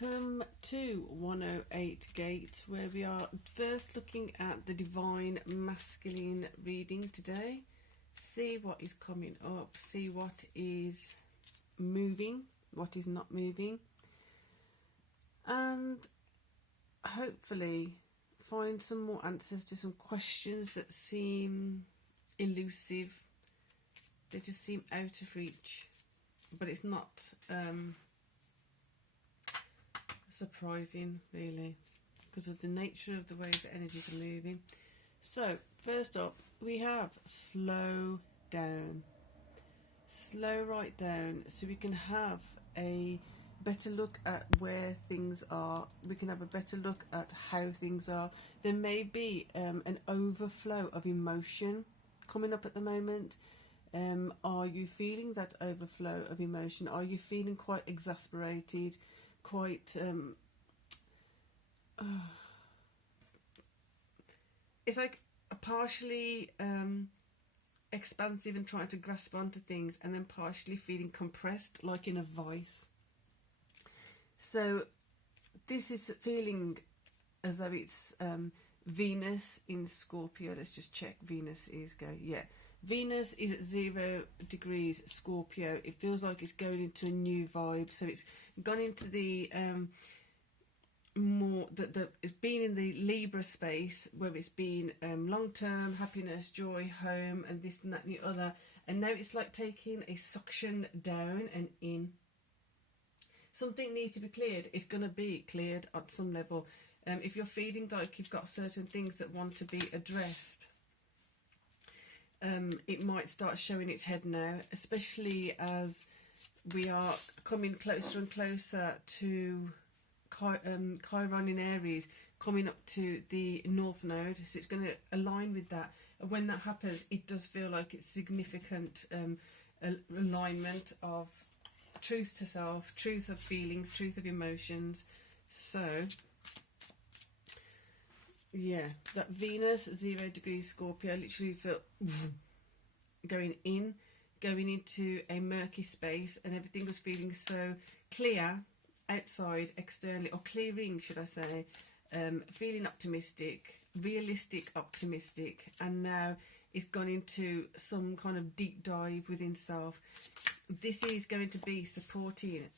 Welcome to 108 Gate, where we are first looking at the Divine Masculine reading today. See what is coming up, see what is moving, what is not moving, and hopefully find some more answers to some questions that seem elusive. They just seem out of reach, but it's not surprising really, because of the nature of the way the energies are moving. So first up we have slow down. Slow right down so we can have a better look at where things are. We can have a better look at how things are. There may be an overflow of emotion coming up at the moment. Are you feeling that overflow of emotion? Are you feeling quite exasperated, quite it's like a partially expansive and trying to grasp onto things, and then partially feeling compressed like in a vice. So this is feeling as though it's Venus in Scorpio. Let's just check. Venus is Venus is at 0 degrees Scorpio. It feels like it's going into a new vibe. So it's gone into the more it's been in the Libra space, where it's been long-term happiness, joy, home, and this and that and the other. And now it's like taking a suction down and in. Something needs to be cleared. It's going to be cleared at some level. If you're feeling like you've got certain things that want to be addressed, it might start showing its head now, especially as we are coming closer and closer to Chiron in Aries, coming up to the North Node. So it's going to align with that. And when that happens, it does feel like it's significant alignment of truth to self, truth of feelings, truth of emotions. So yeah, that Venus 0 degrees Scorpio literally feel going into a murky space, and everything was feeling so clear outside, externally, or clearing should I say, feeling optimistic, realistic optimistic, and now it's gone into some kind of deep dive within self. This is going to be supporting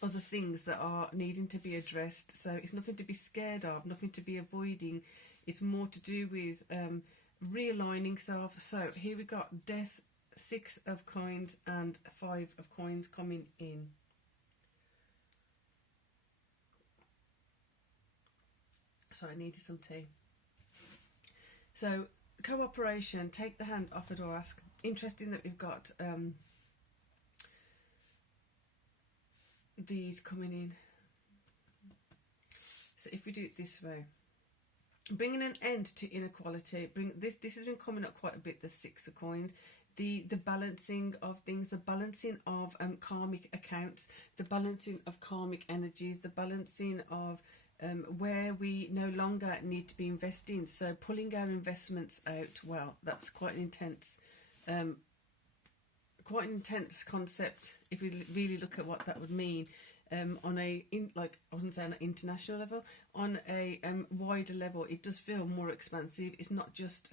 other things that are needing to be addressed. So it's nothing to be scared of, nothing to be avoiding. It's more to do with realigning self. So here we got Death, 6 of coins, and 5 of coins coming in. Sorry, I needed some tea. So cooperation, take the hand, offered or ask. Interesting that we've got these coming in. So if we do it this way, bringing an end to inequality. This has been coming up quite a bit, the 6 of coins. The balancing of things, the balancing of karmic accounts, the balancing of karmic energies, the balancing of where we no longer need to be investing. So pulling our investments out, well, that's quite an intense concept if we really look at what that would mean on a I wasn't saying an international level, on a wider level. It does feel more expansive. It's not just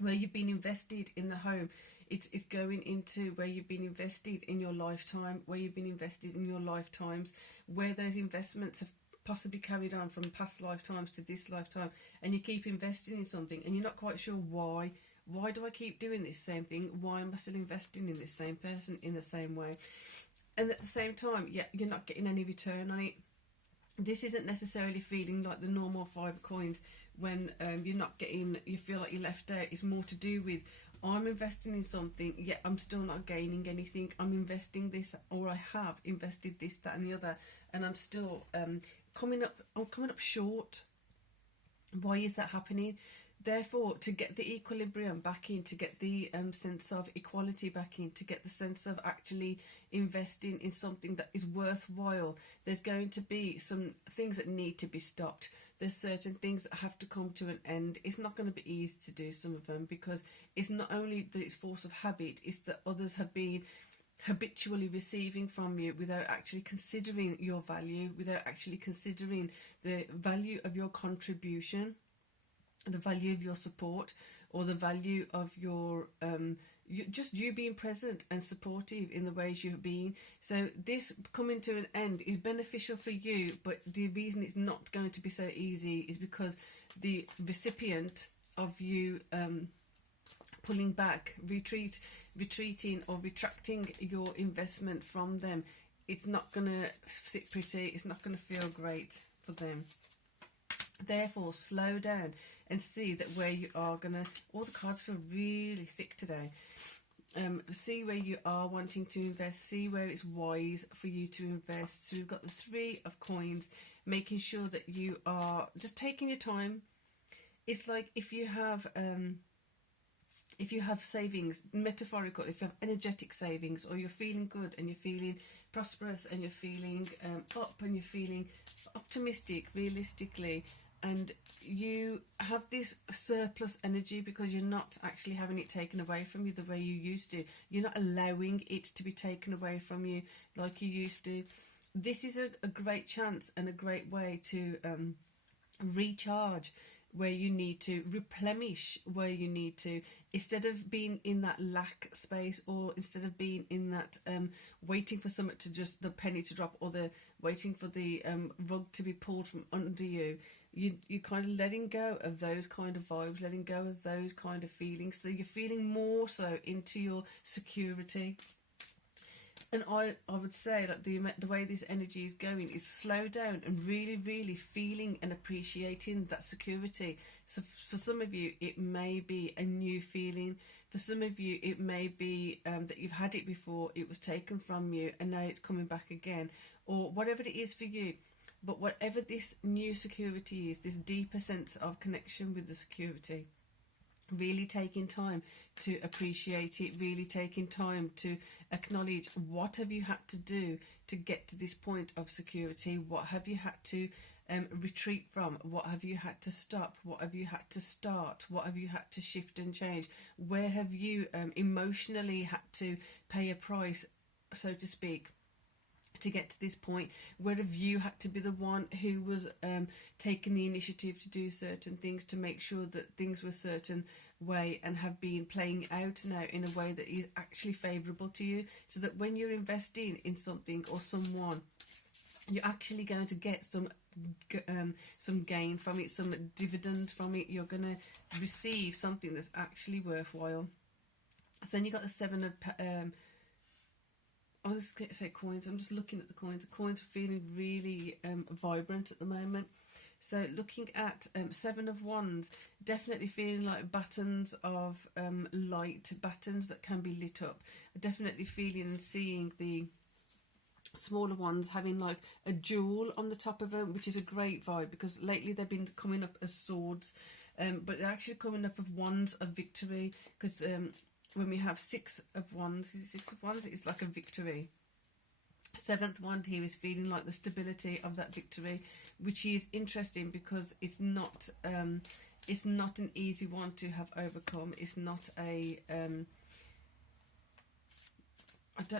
where you've been invested in the home. It's going into where you've been invested in your lifetime, where you've been invested in your lifetimes, where those investments have possibly carried on from past lifetimes to this lifetime, and you keep investing in something and you're not quite sure why. Why do I keep doing this same thing? Why am I still investing in this same person in the same way? And at the same time, yeah, you're not getting any return on it. This isn't necessarily feeling like the normal 5 of coins when you're not getting, you feel like you're left out. It's more to do with, I'm investing in something, yet I'm still not gaining anything. I'm investing this, or I have invested this, that and the other, and I'm still coming up short. Why is that happening? Therefore, to get the equilibrium back in, to get the sense of equality back in, to get the sense of actually investing in something that is worthwhile, there's going to be some things that need to be stopped. There's certain things that have to come to an end. It's not going to be easy to do some of them, because it's not only that it's force of habit, it's that others have been habitually receiving from you without actually considering your value, without actually considering the value of your contribution, the value of your support, or the value of your just you being present and supportive in the ways you've been. So this coming to an end is beneficial for you, but the reason it's not going to be so easy is because the recipient of you pulling back, retreating or retracting your investment from them, it's not going to sit pretty, it's not going to feel great for them. Therefore, slow down and see that where you are going to, all the cards feel really thick today. See where you are wanting to invest, see where it's wise for you to invest. So we've got the Three of Coins, making sure that you are just taking your time. It's like if you have savings, metaphorical, if you have energetic savings, or you're feeling good and you're feeling prosperous and you're feeling up and you're feeling optimistic realistically, and you have this surplus energy because you're not actually having it taken away from you the way you used to. You're not allowing it to be taken away from you like you used to. This is a great chance and a great way to recharge where you need to, replenish where you need to, instead of being in that lack space, or instead of being in that waiting for something to just, the penny to drop, or the waiting for the rug to be pulled from under you. You kind of letting go of those kind of vibes, letting go of those kind of feelings, so you're feeling more so into your security. And I would say that the way this energy is going is slow down and really feeling and appreciating that security. So for some of you, it may be a new feeling. For some of you, it may be that you've had it before, it was taken from you, and now it's coming back again, or whatever it is for you. But whatever this new security is, this deeper sense of connection with the security, really taking time to appreciate it, really taking time to acknowledge what have you had to do to get to this point of security, what have you had to retreat from, what have you had to stop, what have you had to start, what have you had to shift and change, where have you emotionally had to pay a price, so to speak, to get to this point. Where have you had to be the one who was taking the initiative to do certain things, to make sure that things were a certain way, and have been playing out now in a way that is actually favourable to you, so that when you're investing in something or someone, you're actually going to get some gain from it, some dividend from it. You're going to receive something that's actually worthwhile. So then you got the Seven of I'll just say coins. I'm just looking at the coins. The coins are feeling really vibrant at the moment. So looking at Seven of Wands, definitely feeling like buttons of light, buttons that can be lit up. Definitely feeling and seeing the smaller ones having like a jewel on the top of them, which is a great vibe, because lately they've been coming up as swords, but they're actually coming up of wands of victory, because when we have Six of Wands, is it Six of Wands? It's like a victory. Seventh wand here is feeling like the stability of that victory, which is interesting because it's not an easy one to have overcome. It's not a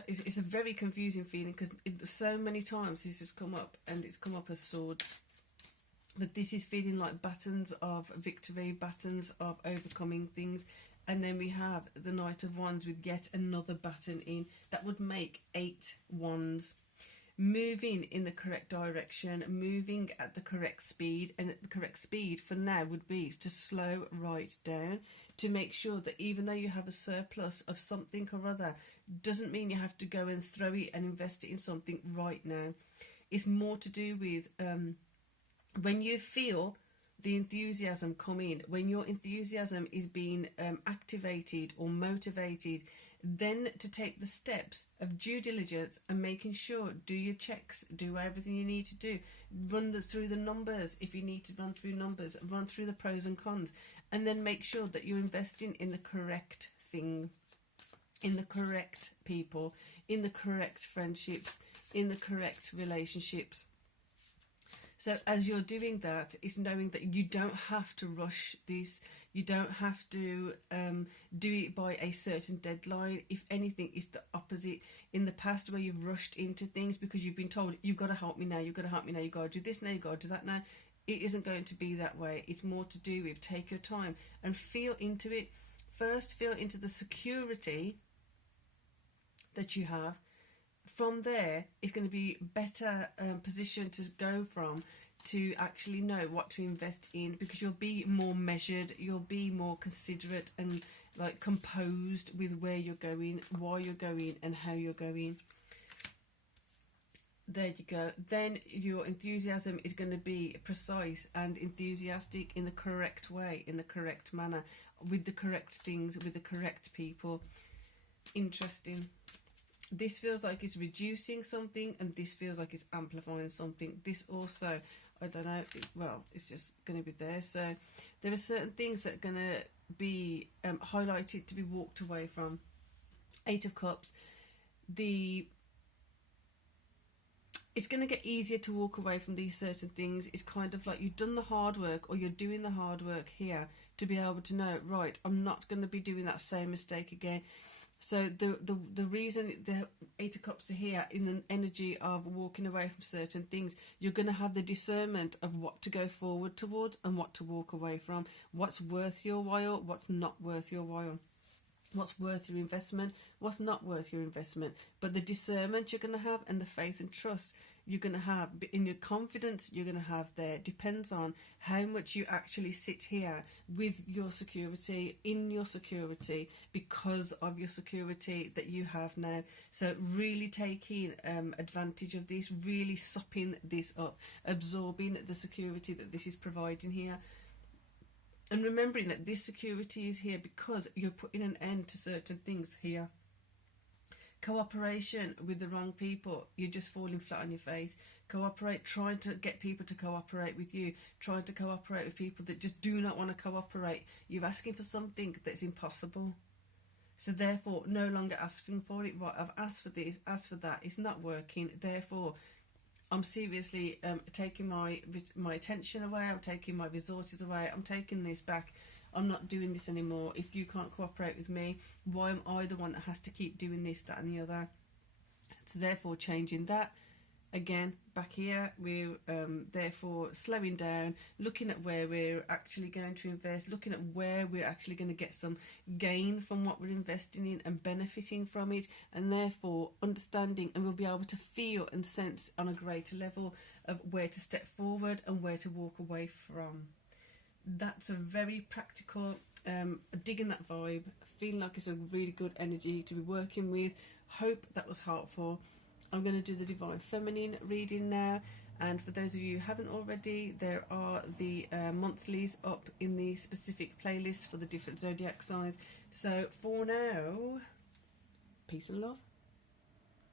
it's a very confusing feeling, because so many times this has come up and it's come up as swords, but this is feeling like buttons of victory, buttons of overcoming things. And then we have the Knight of Wands with yet another button in. That would make 8 wands. Moving in the correct direction, moving at the correct speed. And the correct speed for now would be to slow right down, to make sure that even though you have a surplus of something or other, doesn't mean you have to go and throw it and invest it in something right now. It's more to do with when you feel the enthusiasm come in, when your enthusiasm is being activated or motivated, then to take the steps of due diligence and making sure, do your checks, do everything you need to do, run through the numbers if you need to run through numbers, run through the pros and cons, and then make sure that you're investing in the correct thing, in the correct people, in the correct friendships, in the correct relationships. So as you're doing that, it's knowing that you don't have to rush this. You don't have to do it by a certain deadline. If anything, it's the opposite. In the past, where you've rushed into things because you've been told, you've got to help me now, you've got to help me now, you've got to do this now, you've got to do that now. It isn't going to be that way. It's more to do with take your time and feel into it. First, feel into the security that you have. From there, it's going to be better position to go from to actually know what to invest in, because you'll be more measured, you'll be more considerate and like composed with where you're going, why you're going, and how you're going. There you go. Then your enthusiasm is going to be precise and enthusiastic in the correct way, in the correct manner, with the correct things, with the correct people. Interesting. This feels like it's reducing something, and this feels like it's amplifying something. This also, I don't know, well, it's just going to be there. So there are certain things that are going to be highlighted to be walked away from. 8 of Cups. It's going to get easier to walk away from these certain things. It's kind of like you've done the hard work, or you're doing the hard work here to be able to know, right, I'm not going to be doing that same mistake again. So the reason the 8 of Cups are here in the energy of walking away from certain things, you're going to have the discernment of what to go forward towards and what to walk away from. What's worth your while, what's not worth your while. What's worth your investment, what's not worth your investment. But the discernment you're going to have, and the faith and trust you're going to have, in your confidence you're going to have there, depends on how much you actually sit here with your security, in your security, because of your security that you have now. So really taking advantage of this, really sopping this up, absorbing the security that this is providing here. And remembering that this security is here because you're putting an end to certain things here. Cooperation with the wrong people, you're just falling flat on your face. Trying to get people to cooperate with you. Trying to cooperate with people that just do not want to cooperate. You're asking for something that's impossible. So therefore, no longer asking for it. Right, I've asked for this, asked for that. It's not working. Therefore, I'm seriously taking my attention away, I'm taking my resources away, I'm taking this back, I'm not doing this anymore. If you can't cooperate with me, why am I the one that has to keep doing this, that and the other? So therefore changing that. Again, back here, we're therefore slowing down, looking at where we're actually going to invest, looking at where we're actually going to get some gain from what we're investing in and benefiting from it, and therefore understanding, and we'll be able to feel and sense on a greater level of where to step forward and where to walk away from. That's a very practical, digging that vibe, feeling like it's a really good energy to be working with. Hope that was helpful. I'm going to do the Divine Feminine reading now, and for those of you who haven't already, there are the monthlies up in the specific playlist for the different zodiac signs. So for now, peace and love.